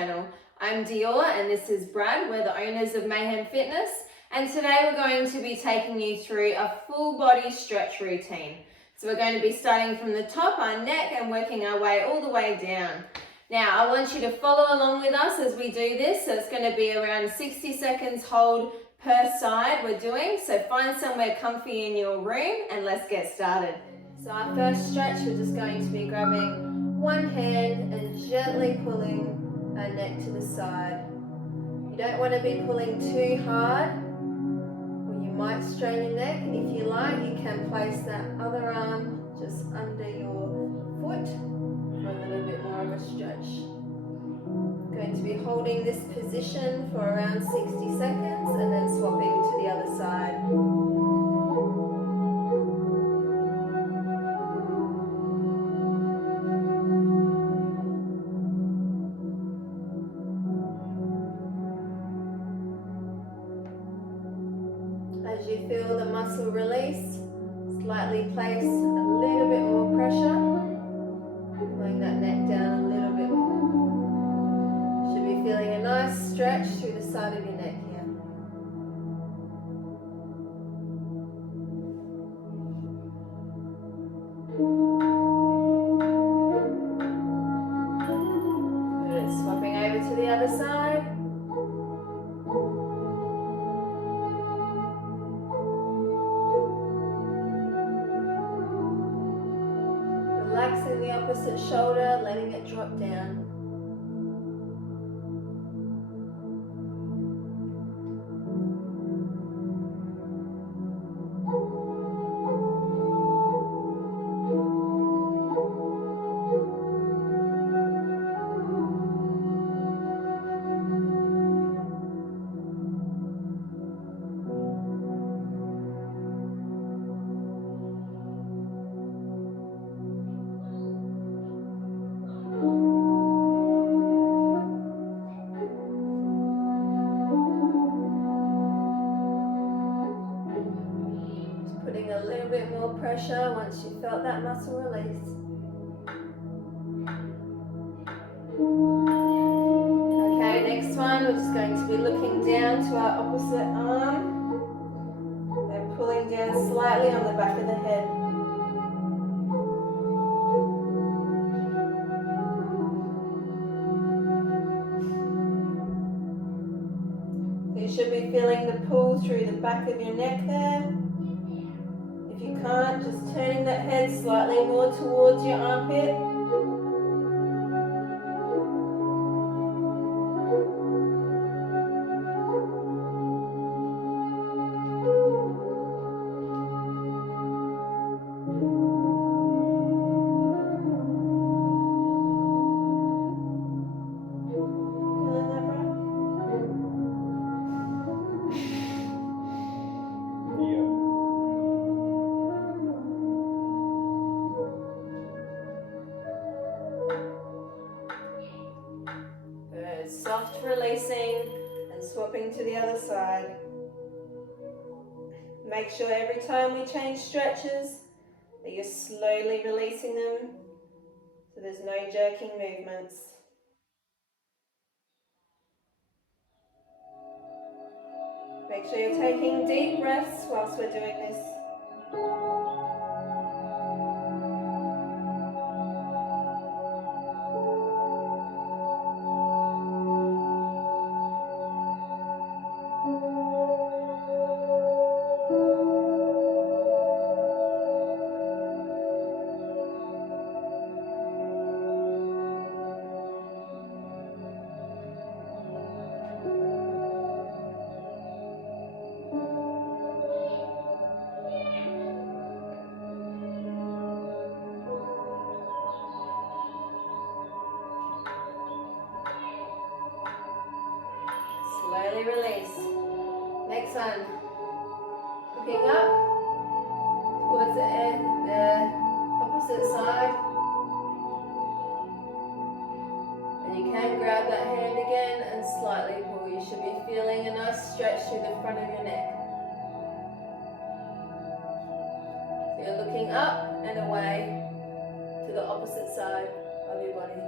channel. I'm Dior and this is Brad. We're the owners of Mayhem Fitness, and today we're going to be taking you through a full body stretch routine. So we're going to be starting from the top, our neck, and working our way all the way down. Now I want you to follow along with us as we do this. So it's going to be around 60 seconds hold per side we're doing. So find somewhere comfy in your room and let's get started. So our first stretch, we're just going to be grabbing one hand and gently pulling our neck to the side. You don't want to be pulling too hard or you might strain your neck. If you like, you can place that other arm just under your foot for a little bit more of a stretch. Going to be holding this position for around 60 seconds and then swapping to the other side. As you feel the muscle release, slightly place a little bit more pressure, pulling that neck down a little bit more. Should be feeling a nice stretch through the side of your neck here. Good. Swapping over to the other side. Relaxing the opposite shoulder, letting it drop down. Putting a little bit more pressure once you felt that muscle release. Okay, next one, we're just going to be looking down to our opposite arm and pulling down slightly on the back of the head. So you should be feeling the pull through the back of your neck there. If you can't, just turning that head slightly more towards your armpit. Soft releasing and swapping to the other side. Make sure every time we change stretches that you're slowly releasing them so there's no jerking movements. Make sure you're taking deep breaths whilst we're doing this. Slowly release. Next one. Looking up towards the opposite side. And you can grab that hand again and slightly pull. You should be feeling a nice stretch through the front of your neck. So you're looking up and away to the opposite side of your body.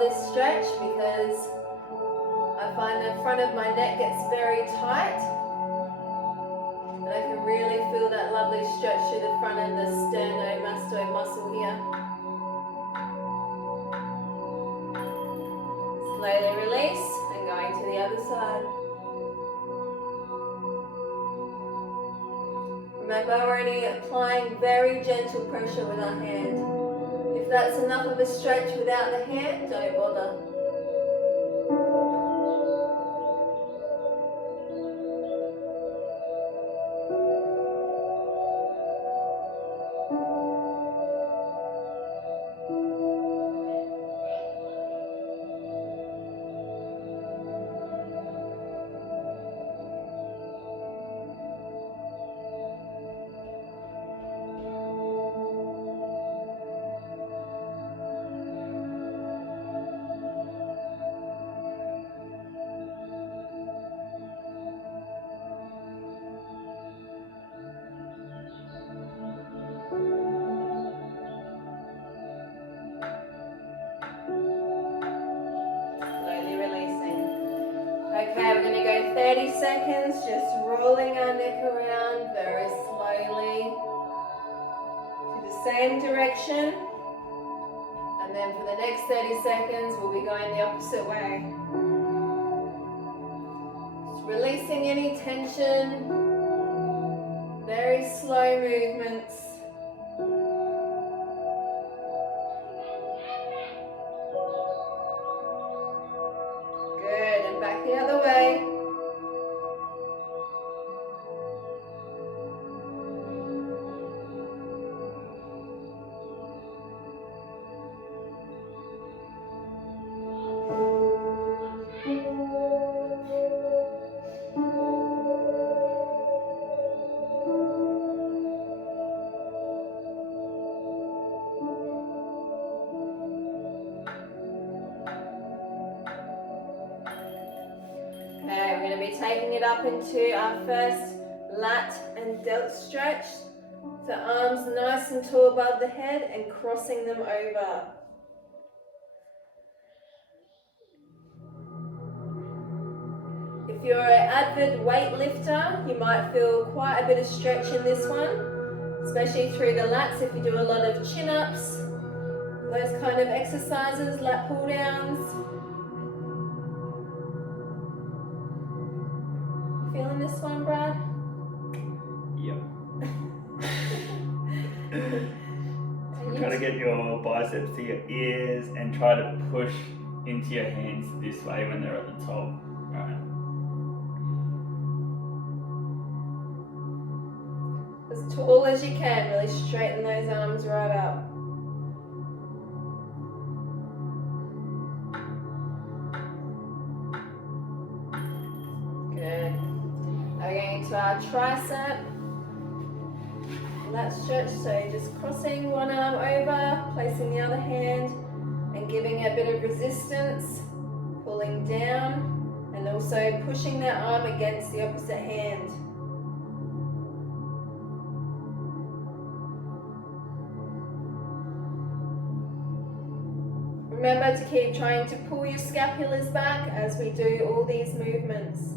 this stretch because I find the front of my neck gets very tight. And I can really feel that lovely stretch through the front of the sternomastoid muscle here. Slowly release and going to the other side. Remember, we're only applying very gentle pressure with our hand. If that's enough of a stretch without the hand, don't bother. Okay, we're going to go 30 seconds, just rolling our neck around very slowly to the same direction. And then for the next 30 seconds, we'll be going the opposite way. Just releasing any tension, very slow movements. Good, and back the other way. Okay, we're going to be taking it up into our first lat and delt stretch. So arms nice and tall above the head and crossing them over. If you're an avid weightlifter, you might feel quite a bit of stretch in this one, especially through the lats if you do a lot of chin-ups, those kind of exercises, lat pull-downs. Feeling this one, Brad? Yep. Try to get your biceps to your ears and try to push into your hands this way when they're at the top. Right. As tall as you can, really straighten those arms right up. Good. Now we're going into our tricep. Lat stretch, so just crossing one arm over, placing the other hand and giving a bit of resistance, pulling down and also pushing that arm against the opposite hand. Remember to keep trying to pull your scapulars back as we do all these movements.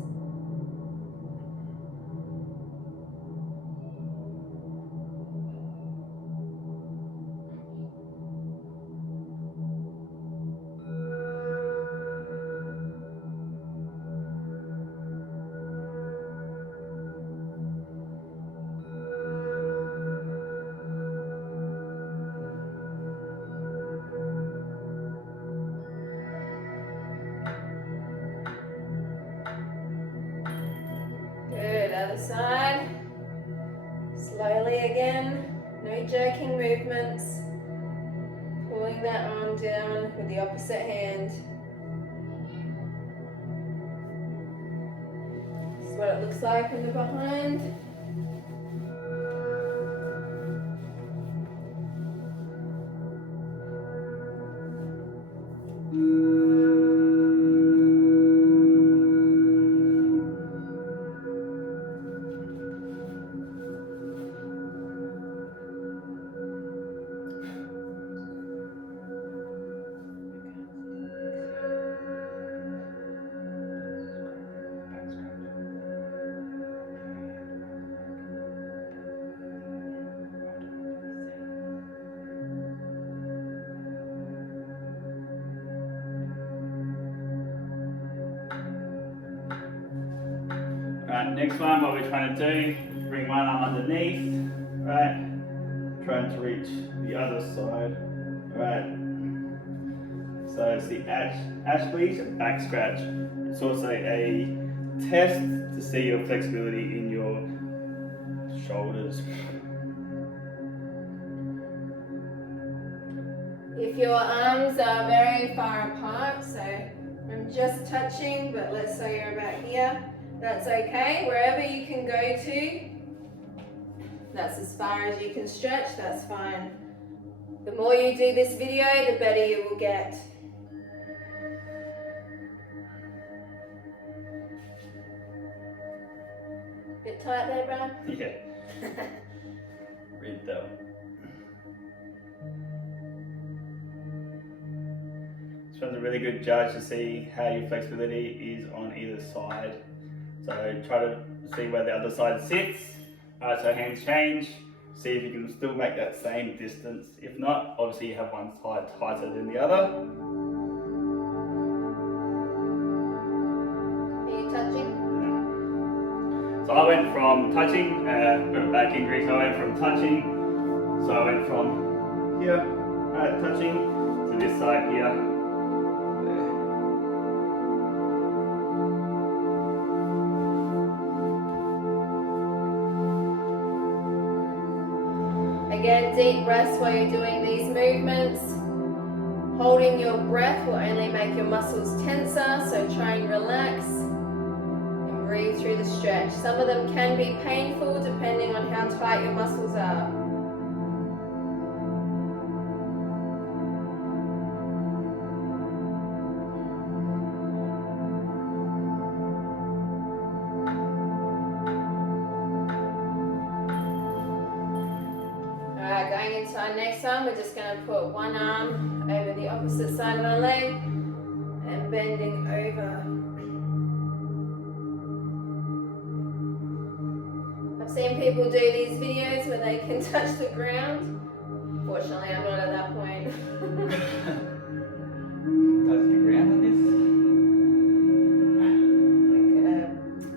Other side. Slowly again, no jerking movements. Pulling that arm down with the opposite hand. This is what it looks like from the behind. Alright, next one, what we're trying to do, bring one arm underneath, right? Trying to reach the other side, right? So it's the Ashley's back scratch. It's also a test to see your flexibility in your shoulders. If your arms are very far apart, so I'm just touching, but let's say you're about here, that's okay. Wherever you can go to, that's as far as you can stretch, that's fine. The more you do this video, the better you will get. Bit tight there, Brad? Yeah. Read that one. This one's a really good judge to see how your flexibility is on either side. So try to see where the other side sits. Alright, so hands change. See if you can still make that same distance. If not, obviously you have one side tighter than the other. Are you touching? So I went from touching, got a back injury, so I went from touching, so I went from here, touching, to this side here. Again, deep breaths while you're doing these movements. Holding your breath will only make your muscles tenser, so try and relax. Breathe through the stretch. Some of them can be painful depending on how tight your muscles are. Alright, going into our next one, we're just going to put one arm over the opposite side of our leg and bending over. I've seen people do these videos where they can touch the ground. Fortunately, I'm not at that point. Touch the ground on this?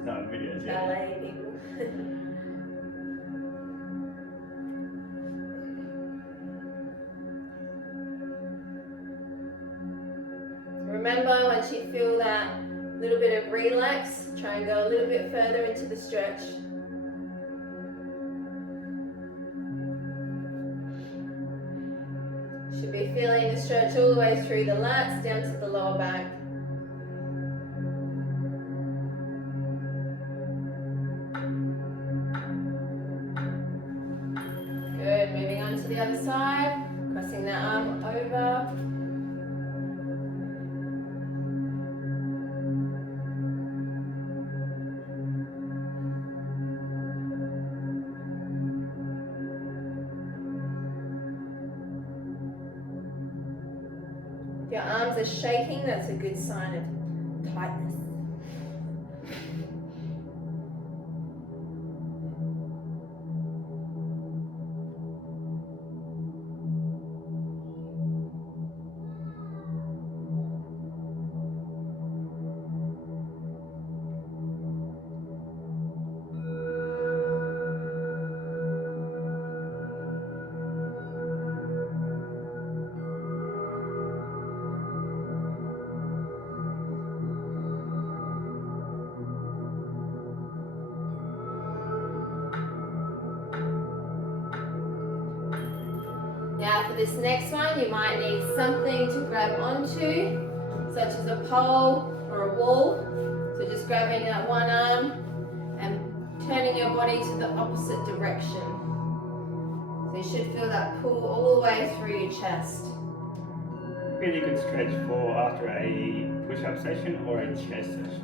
Like No, videos, yeah. ballet people. Remember, once you feel that little bit of relax, try and go a little bit further into the stretch. Should be feeling the stretch all the way through the lats down to the lower back. Good, moving on to the other side, crossing that arm over. If your arms are shaking, that's a good sign of tightness. Now for this next one, you might need something to grab onto, such as a pole or a wall. So just grabbing that one arm and turning your body to the opposite direction. So you should feel that pull all the way through your chest. Really good stretch for after a push-up session or a chest session.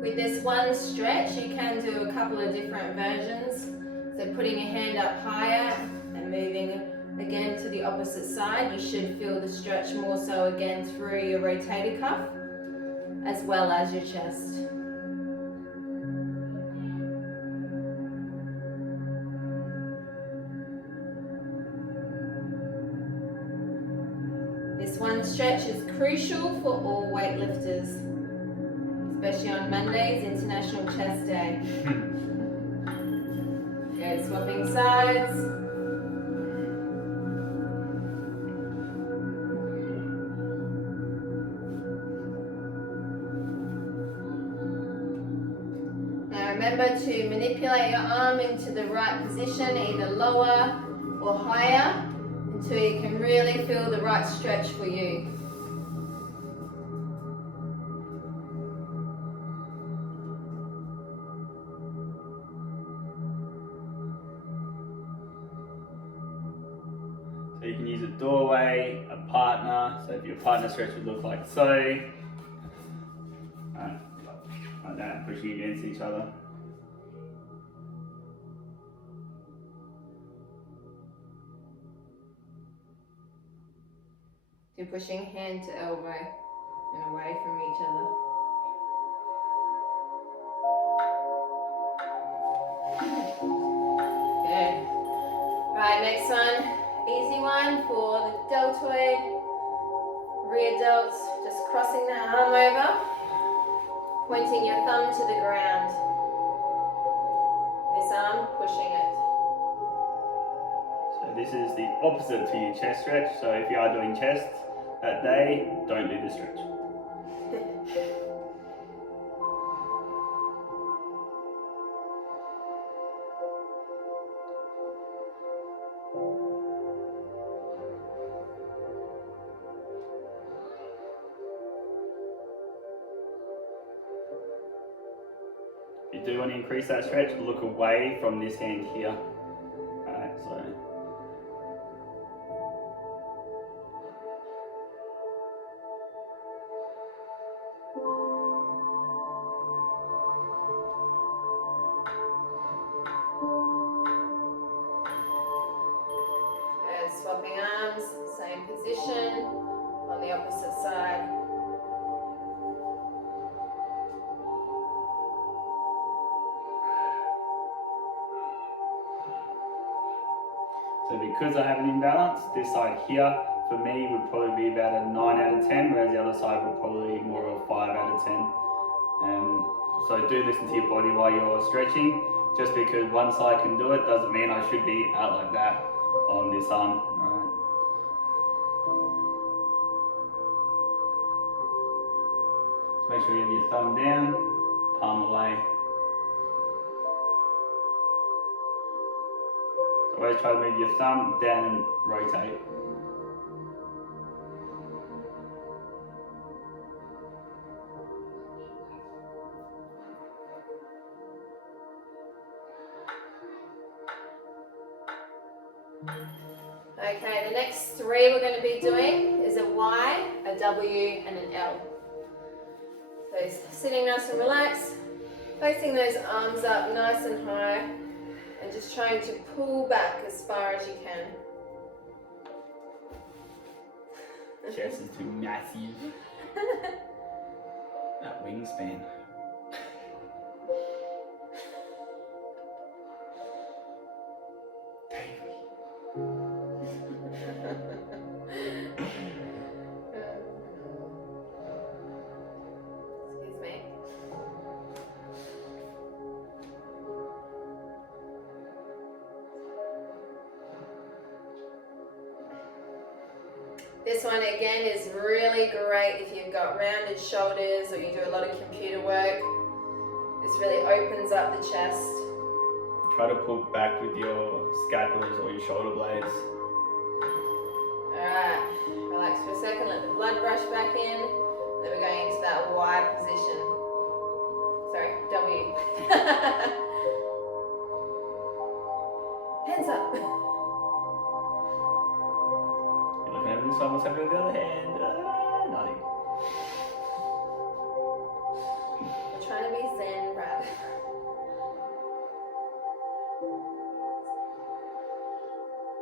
With this one stretch, you can do a couple of different versions. So putting your hand up higher and moving again to the opposite side, you should feel the stretch more so again through your rotator cuff as well as your chest. This one stretch is crucial for all weightlifters, especially on Mondays, International Chest Day. Good, swapping sides. Now remember to manipulate your arm into the right position, either lower or higher, until you can really feel the right stretch for you. So you can use a doorway, a partner. So if your partner stretch would look like so. Like that, pushing against each other. You're pushing hand to elbow and away from each other. Good. Right, next one. Easy one for the deltoid. Rear delts, just crossing the arm over, pointing your thumb to the ground. This arm pushing it. So this is the opposite to your chest stretch. So if you are doing chest that day, don't do the stretch. If you do want to increase that stretch, look away from this hand here. Alright, so. Swapping arms, same position on the opposite side. So because I have an imbalance, this side here for me would probably be about a 9 out of 10, whereas the other side would probably be more of a 5 out of 10. So do listen to your body while you're stretching. Just because one side can do it doesn't mean I should be out like that on this arm. Right. So make sure you have your thumb down, palm away. Always try to move your thumb down and rotate. Okay, the next three we're going to be doing is a Y, a W, and an L. So sitting nice and relaxed, placing those arms up nice and high, and just trying to pull back as far as you can. Chest is too massive. That wingspan. Excuse me. This one again is really great if you've got rounded shoulders or you do a lot of computer work. This really opens up the chest. Try to pull back with your scapulars or your shoulder blades. Alright, relax for a second, let the blood rush back in. Then we're going into that Y position. Sorry, W. Hands up. You're looking over this one, what's happening with the other hand? Nothing. We're trying to be zen, Brad.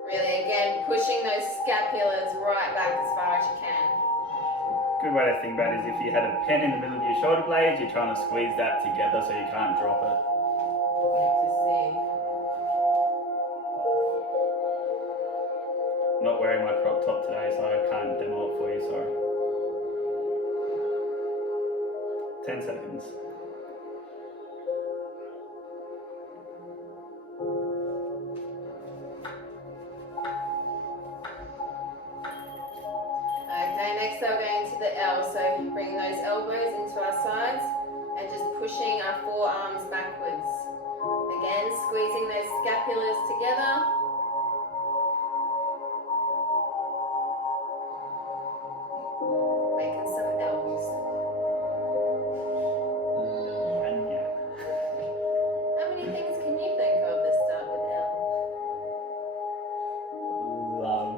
Really, again, pushing those scapulars right back as far as you can. Good way to think about it is if you had a pen in the middle of your shoulder blades, you're trying to squeeze that together so you can't drop it. Good to see. not wearing my crop top today, so I can't demo it for you, sorry. 10 seconds. Okay, next I'll go into the L, so bringing those elbows into our sides and just pushing our forearms backwards. Again, squeezing those scapulas together. Making some L's. How many things can you think of that start with L? Love.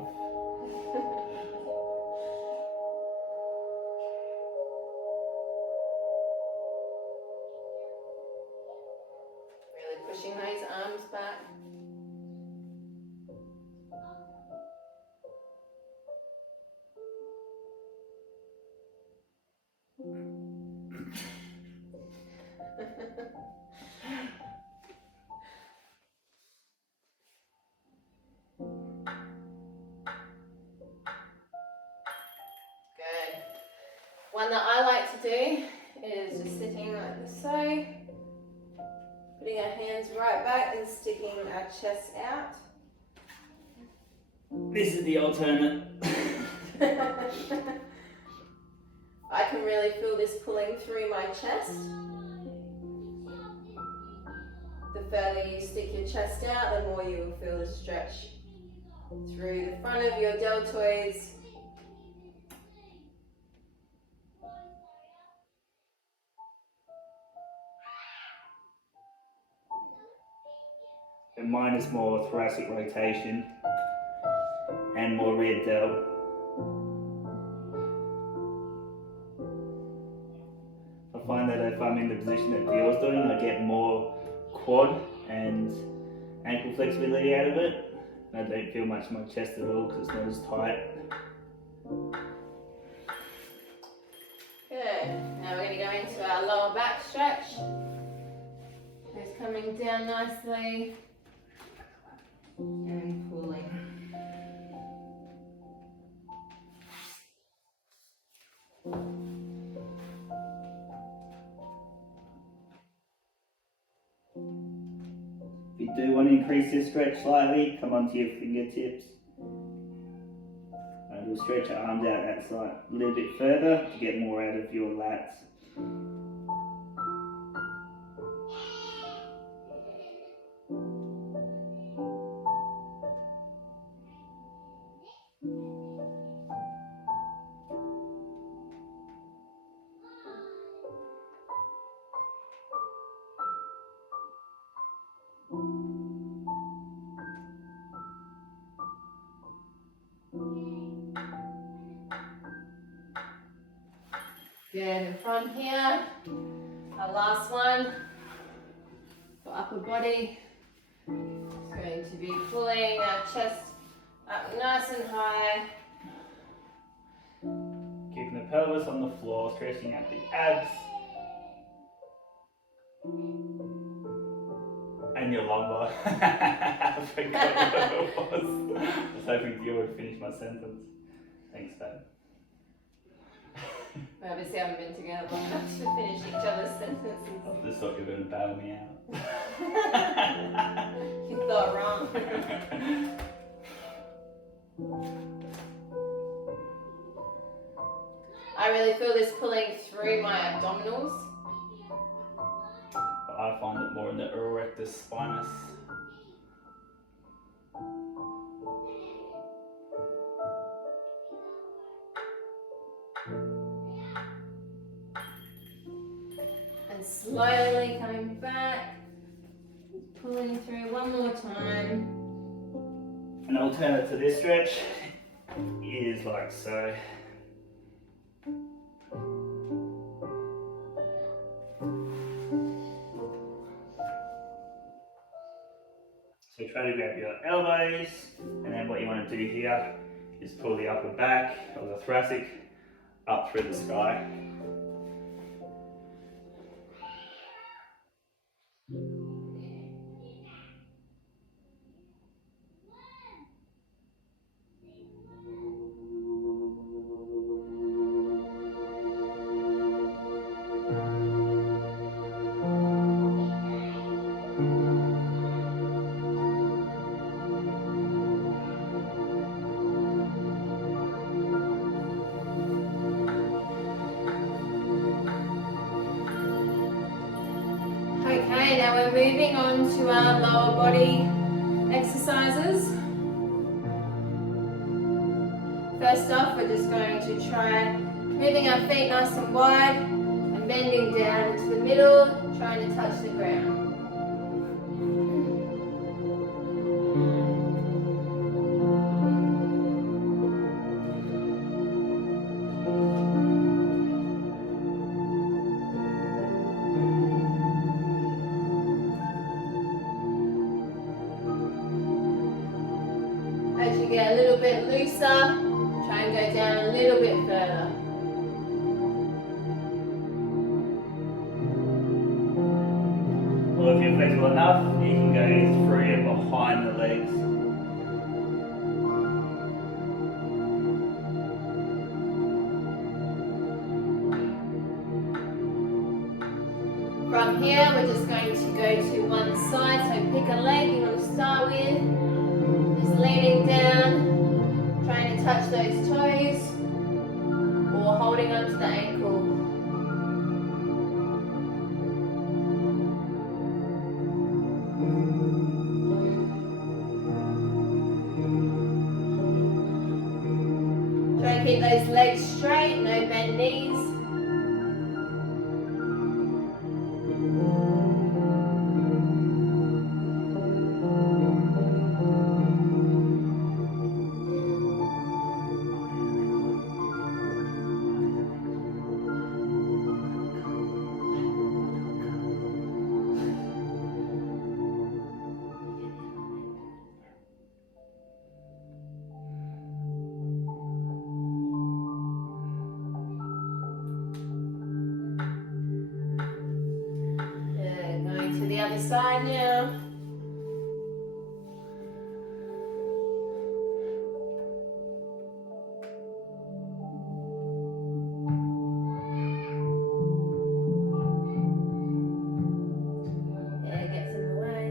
Really pushing those arms back. Good. One that I like to do is just sitting like so, putting our hands right back and sticking our chest out. This is the alternate. I can really feel this pulling through my chest. The further you stick your chest out, the more you will feel the stretch through the front of your deltoids. And mine is more thoracic rotation and more rear delt. I find that if I'm in the position that Dior's doing, I get more quad and ankle flexibility out of it. I don't feel much in my chest at all because it's not as tight. Good. Now we're going to go into our lower back stretch. It's coming down nicely and pulling. If you do want to increase this stretch slightly, come onto your fingertips. And we'll stretch your arms out that side a little bit further to get more out of your lats. Good, and from here, our last one for upper body. It's going to be pulling our chest up nice and high. Keeping the pelvis on the floor, stretching out the abs. And your lumbar. I forgot what it was. I was hoping you would finish my sentence. Thanks, Dad. We obviously haven't been together long enough to finish each other's sentences. I just thought you were going to bail me out. You thought wrong. I really feel this pulling through my abdominals. But I find it more in the erectus spinous. And slowly coming back, pulling through one more time. An alternate to this stretch is like so. So try to grab your elbows, and then what you want to do here is pull the upper back or the thoracic up through the sky. Now we're moving on to our lower body exercises. First off, we're just going to try moving our feet nice and wide and bending down into the middle, trying to touch the ground. As you get a little bit looser, try and go down a little bit further. Or if you're flexible enough, you can go through and behind the legs. From here, we're just going to go to one side, so pick a leg you want to start with. Just leaning down, trying to touch those toes, or holding onto the ankle. Try and keep those legs straight, no bend knees. Going to the other side now. It gets in the way.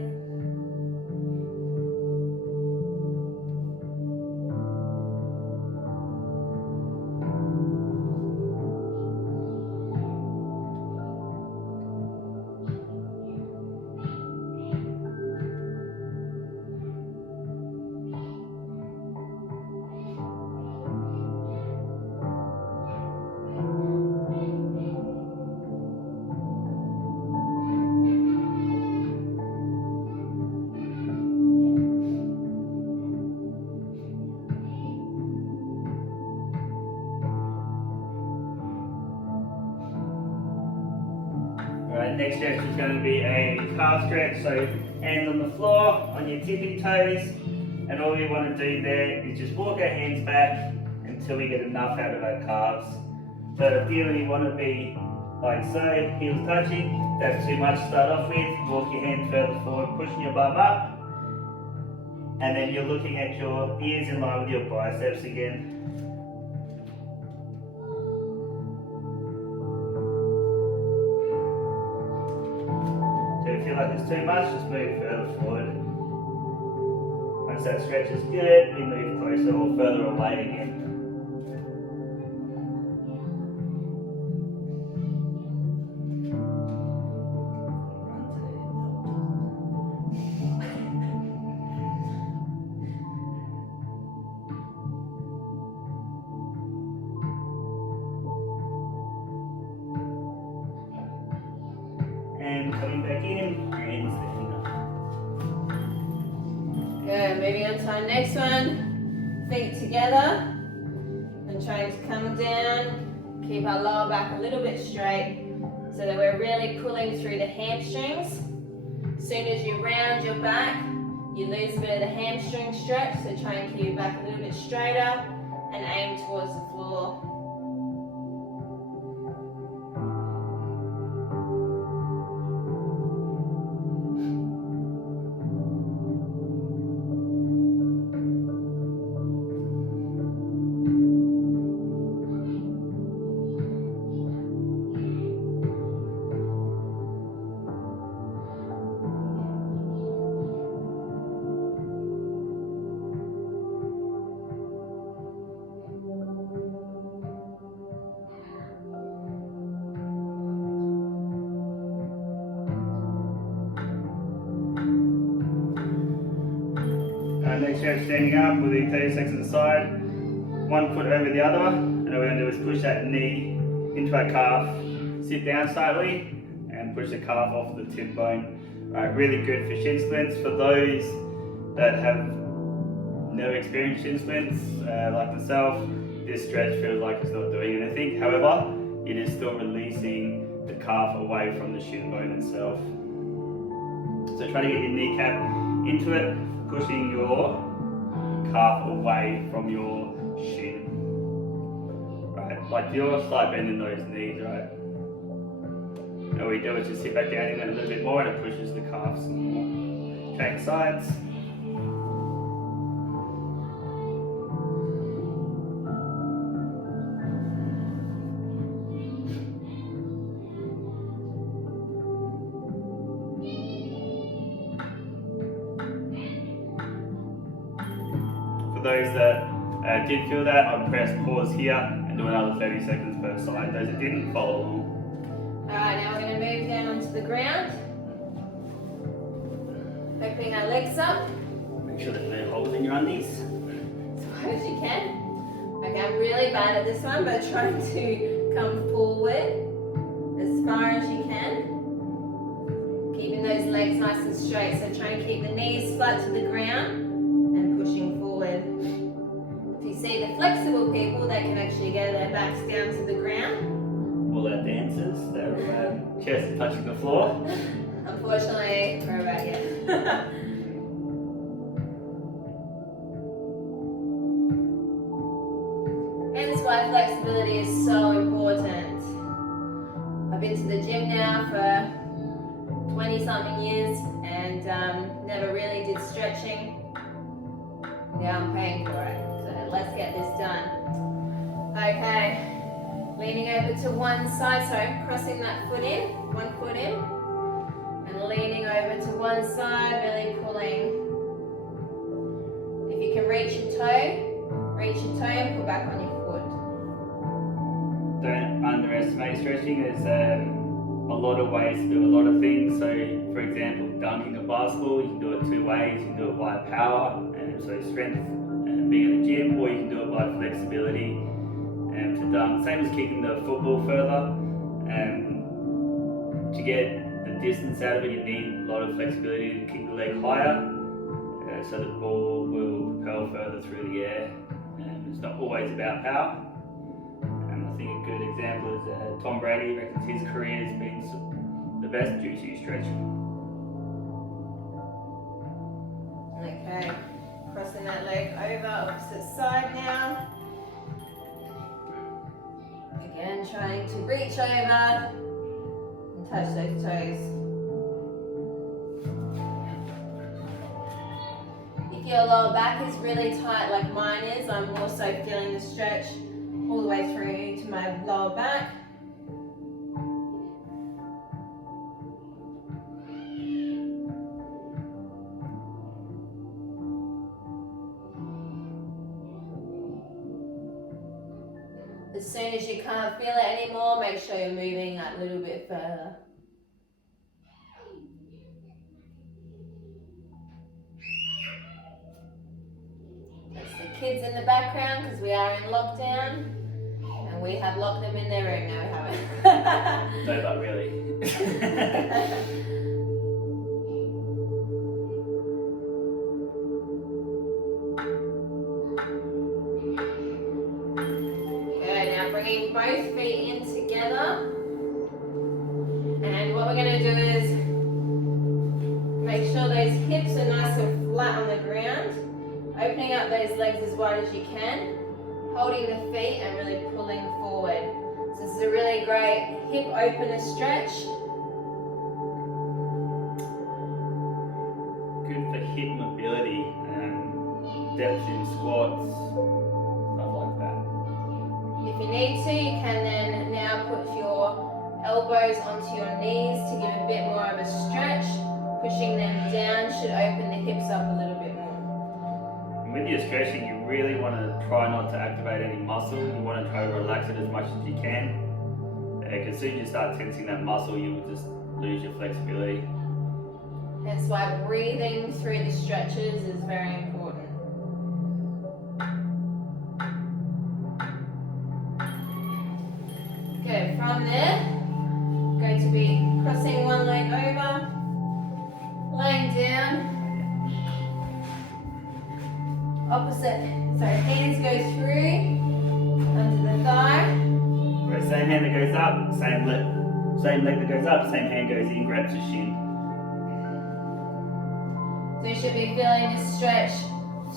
Alright, next stretch is going to be a calf stretch, so hands on the floor, on your tippy toes, and all we want to do there is just walk our hands back until we get enough out of our calves. So ideally you want to be like so, heels touching. That's too much to start off with. Walk your hands further forward, pushing your bum up, and then you're looking at your ears in line with your biceps again. So if you feel like it's too much, just move further forward. Once that stretch is good, we move closer or further away again. And coming back in, and standing up. Good, moving on to our next one. Feet together and trying to come down. Keep our lower back a little bit straight so that we're really pulling through the hamstrings. As soon as you round your back, you lose a bit of the hamstring stretch, so try and keep your back a little bit straighter and aim towards the floor. stretch standing up. We'll do 30 seconds aside. One foot over the other. And all we're going to do is push that knee into our calf. Sit down slightly and push the calf off the tib bone. Right, really good for shin splints. For those that have never experienced shin splints, like myself, this stretch feels like it's not doing anything. However, it is still releasing the calf away from the shin bone itself. So try to get your kneecap into it, pushing your calf away from your shin. Right, like Dior, slight bend in those knees, right? And all we do is just sit back down in it a little bit more and it pushes the calf some more. Change sides. For those that did feel that, I'd press pause here and do another 30 seconds per side. Those that didn't, follow along. Alright, now we're going to move down onto the ground. Opening our legs up Make sure there's no holes in your undies. as wide as you can. Okay, I'm really bad at this one, but trying to come forward as far as you can. Keeping those legs nice and straight, so trying to keep the knees flat to the ground and pushing forward. If you see the flexible people, they can actually get their backs down to the ground. All our dancers, their chest is touching the floor. Unfortunately, we're about yet. Hence why flexibility is so important. I've been to the gym now for 20 something years and never really did stretching. Now I'm paying for it, so let's get this done. Okay. Leaning over to one side, so crossing that foot in, one foot in, and leaning over to one side, really pulling. If you can reach your toe and pull back on your foot. Don't underestimate stretching. There's a lot of ways to do a lot of things. So, for example, dunking a basketball, you can do it two ways. You can do it by power, and so strength and being in the gym, or you can do it by flexibility. To dunk. Same as kicking the football further. To get the distance out of it, you need a lot of flexibility to kick the leg higher, so the ball will propel further through the air. It's not always about power. I think a good example is Tom Brady reckons his career has been the best due to stretching. Okay, crossing that leg over, opposite side now. Again, trying to reach over and touch those toes. If your lower back is really tight like mine is, I'm also feeling the stretch all the way through to my lower back. As soon as you can't feel it anymore, make sure you're moving that little bit further. That's the kids in the background because we are in lockdown and we have locked them in their room now, we haven't. No, but really. Bringing both feet in together, and what we're going to do is make sure those hips are nice and flat on the ground, opening up those legs as wide as you can, holding the feet and really pulling forward. So this is a really great hip opener stretch. Good for hip mobility, depth in squats, stuff like that. If you need to, you can then now put your elbows onto your knees to give a bit more of a stretch. Pushing them down should open the hips up a little bit more. And with your stretching, you really want to try not to activate any muscle. You want to try to relax it as much as you can. Because as soon as you start tensing that muscle, you will just lose your flexibility. Hence why breathing through the stretches is very important. So from there, going to be crossing one leg over, laying down, opposite, so hands go through, under the thigh. Right, same hand that goes up, same leg that goes up, same hand goes in, grabs your shin. So you should be feeling a stretch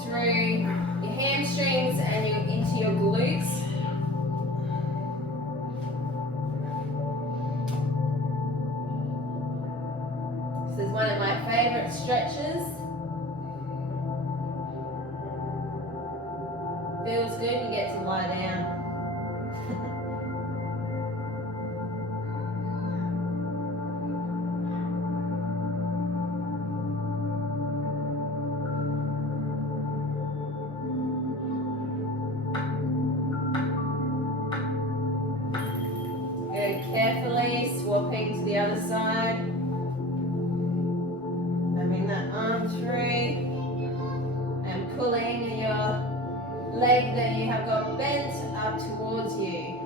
through your hamstrings and into your glutes. This is one of my favorite stretches. Feels good, you get to lie down. Go carefully, swapping to the other side. Having that arm through and pulling your leg that you have got bent up towards you.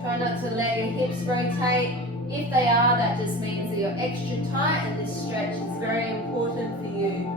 Try not to let your hips rotate. If they are, that just means that you're extra tight and this stretch is very important for you.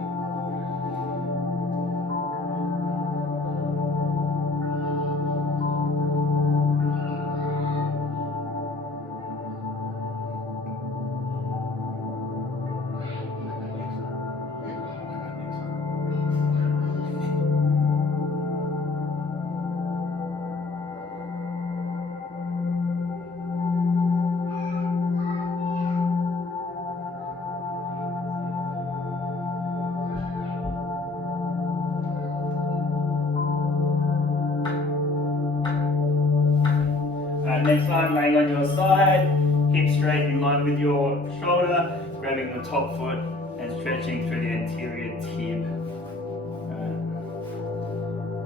Next one, laying on your side, hip straight in line with your shoulder, grabbing the top foot and stretching through the anterior tib.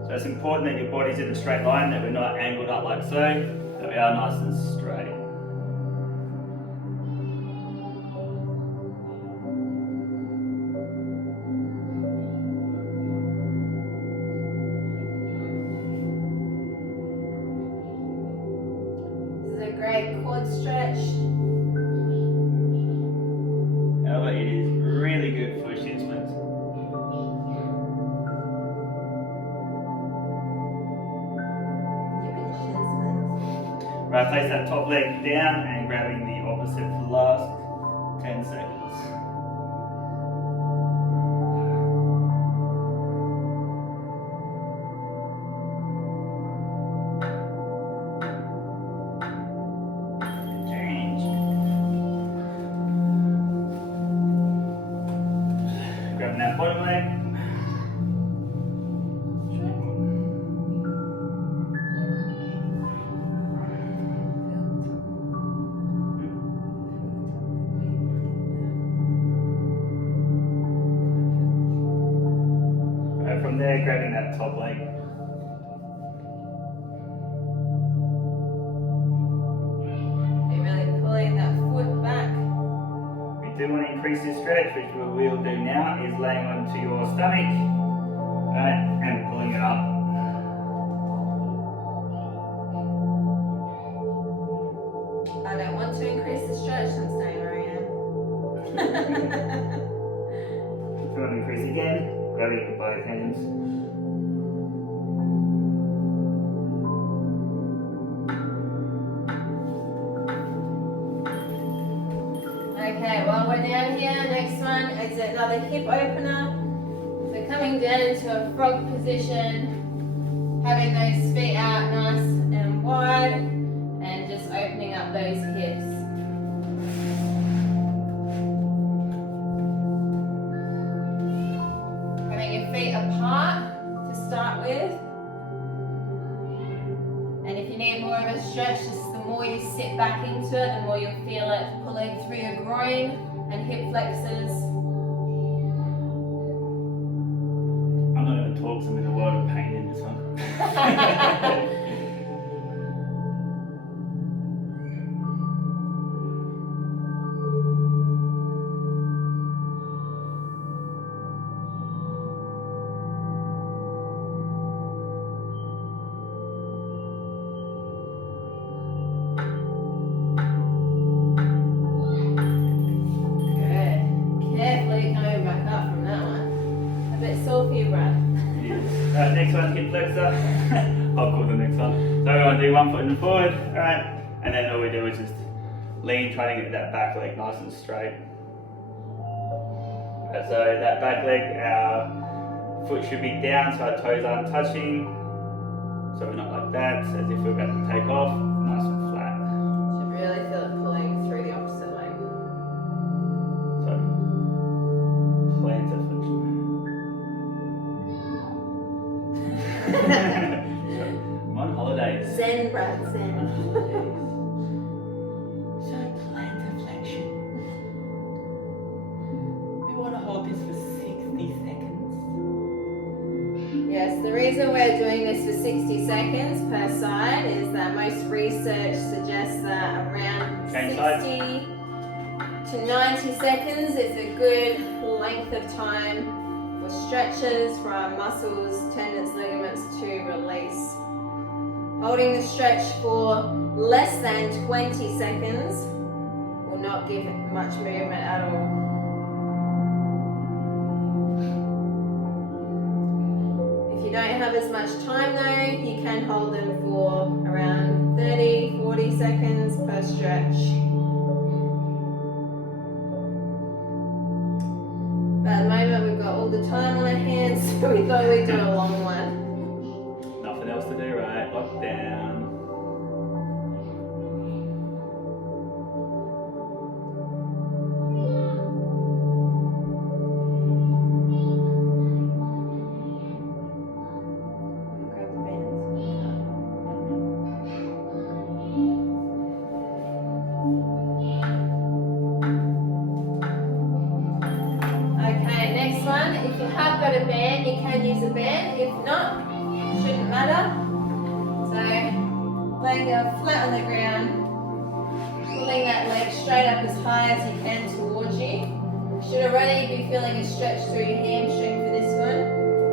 So it's important that your body's in a straight line, that we're not angled up like so, that we are nice and straight. Great quad stretch. However, it is really good for shin splints. Right, place that top leg down and grabbing the opposite for the last 10 seconds. Grabbing that bottom leg. Right, from there, grabbing that top leg. You're really pulling that foot back. We do want to increase this stretch, which we will do now, is laying onto your stomach, right, and pulling it up. I don't want to increase the stretch, I'm staying where I am. If you want to increase again, grab it with both hands. Okay, while we're down here, next one is another hip opener. So coming down into a frog position, having those feet out nice and wide, and just opening up those hips. Having your feet apart to start with. And if you need more of a stretch, just the more you sit back into it, the more you'll feel it pulling through your groin and hip flexors. I'm not going to talk, so I'm in a world of pain in this one. flexor. I'll call the next one. So we're going to do one foot in forward, alright? And then all we do is just lean, trying to get that back leg nice and straight. Right, so that back leg, our foot should be down so our toes aren't touching. So we're not like that, as if we're about to take off, nice and flat. Should really feel it pulling through the opposite leg. So, plantar flexion. I'm on holidays. Zen, Brad, Zen. So plantar flexion. We want to hold this for 60 seconds. Yes, the reason we're doing this for 60 seconds per side is that most research suggests that around 60 to 90 seconds is a good length of time for stretches, for our muscles, tendons, ligaments to release. Holding the stretch for less than 20 seconds will not give much movement at all. If you don't have as much time though, you can hold them for around 30-40 seconds per stretch. But at the moment we've got all the time on our hands, so we thought we'd do a long one. Nothing else to do, right? Lock down. Grab the bands. Okay, next one. If you have got a band, you can use a band. If not, shouldn't matter. So, laying down flat on the ground, pulling that leg straight up as high as you can towards you. You should already be feeling a stretch through your hamstring for this one.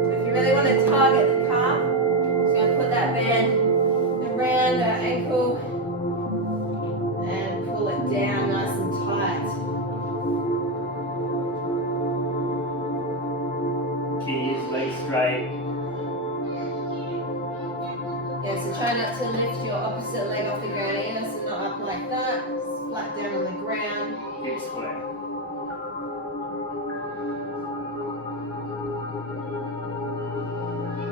But if you really want to target the calf, just going to put that band around our ankle and pull it down nice and tight. Keys, legs straight. Yeah, so try not to lift your opposite leg off the ground either, so not up like that, it's flat down on the ground. Hips square.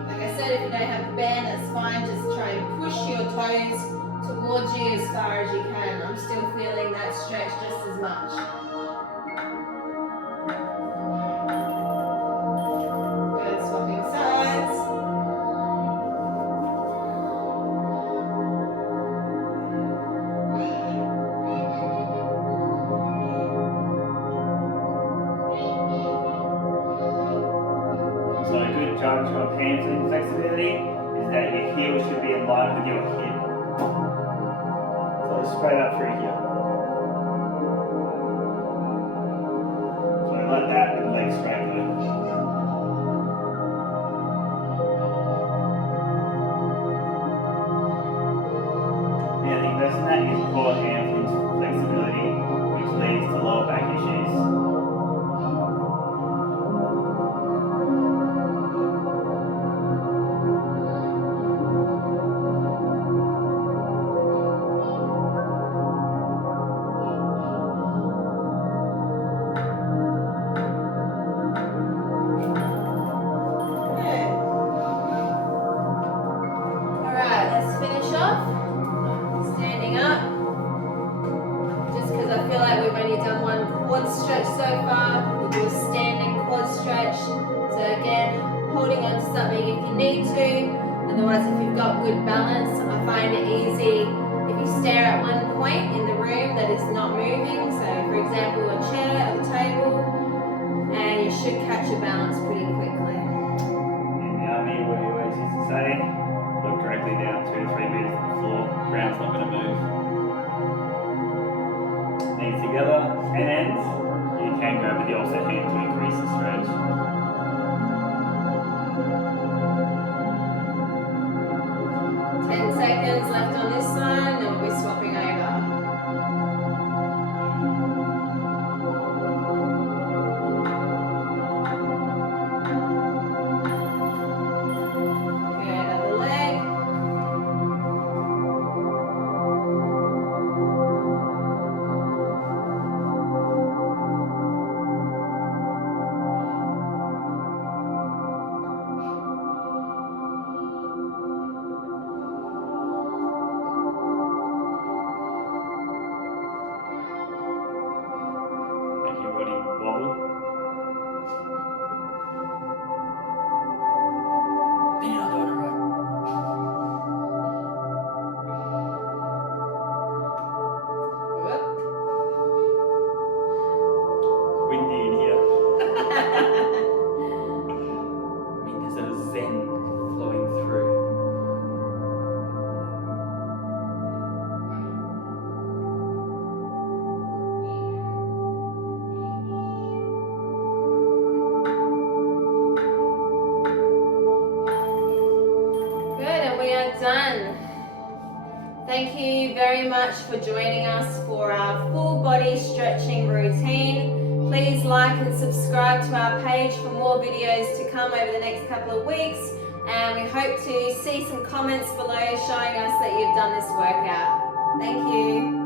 Like I said, if you don't have a band, that's fine, just try and push your toes towards you as far as you can. I'm still feeling that stretch just as much. Good, swapping sides. So a good judge of hamstring flexibility is that your heel should be in line with your hip. So straight up through here. So like that with legs straight though. Anything less than that is poor hamstring flexibility, which leads to lower back issues. Good. Alright, let's finish off. Standing up. Just because I feel like we've only done one quad stretch so far, we'll do a standing quad stretch. So again, holding on to something if you need to. Otherwise, if you've got good balance, I find it easy if you stare at one point in the room that is not moving. So for example, a chair or a table, and you should catch your balance pretty quickly. In the army, we always used to say, look directly down 2 to 3 meters to the floor, ground's not going to move. Knees together, and you can go with the opposite hand to increase the stretch. 10 seconds left on this side, then we'll be swapping over. Good. Thank you very much for joining us for our full body stretching routine. Please like and subscribe to our page for more videos to come over the next couple of weeks. And we hope to see some comments below showing us that you've done this workout. Thank you.